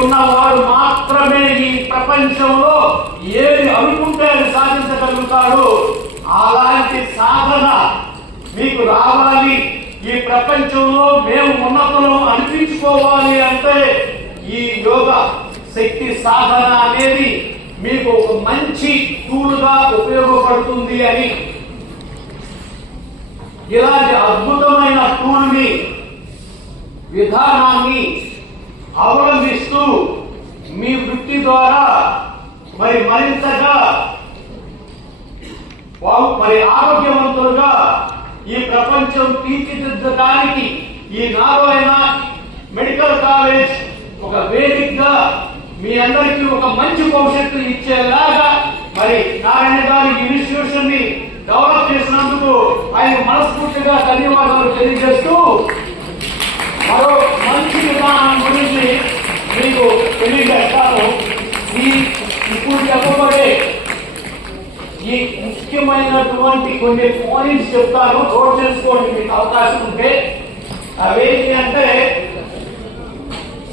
ఉన్నవాడు మాత్రమే ఈ ప్రపంచంలో ఏది అనుకుంటే అది సాధించగలుగుతాడు. అలాంటి సాధన మీకు రావాలి. ఈ ప్రపంచంలో మేము ఉన్నతులు అనిపించుకోవాలి అంటే ఈ యోగ శక్తి సాధన అనేది మీకు ఒక మంచి టూల్గా ఉపయోగపడుతుంది అని ఇలాంటి అద్భుతమైన టూల్ని విధానాన్ని అవలంబిస్తూ మీ వృత్తి ద్వారా మరింతగా ఆరోగ్యవంతులుగా ఈ ప్రపంచం తీర్చిదిద్దడానికి ఈ నారాయణ మెడికల్ కాలేజ్ ఒక వేదికగా మీ అందరికీ ఒక మంచి భవిష్యత్తు ఇచ్చేలాగా నారాయణ గారి ఇన్స్టిట్యూషన్ ని డెవలప్ చేసినందుకు ఆయన మనస్ఫూర్తిగా ధన్యవాదాలు తెలియజేస్తూ మరో మంచి విధానం గురించి మీకు తెలియజేస్తాను. ఇప్పుడు చెప్పబడే ఈ ముఖ్యమైనటువంటి కొన్ని పాయింట్స్ చెప్తాను, నోట్ చేసుకోండి మీకు అవకాశం ఉంటే. అవేంటి అంటే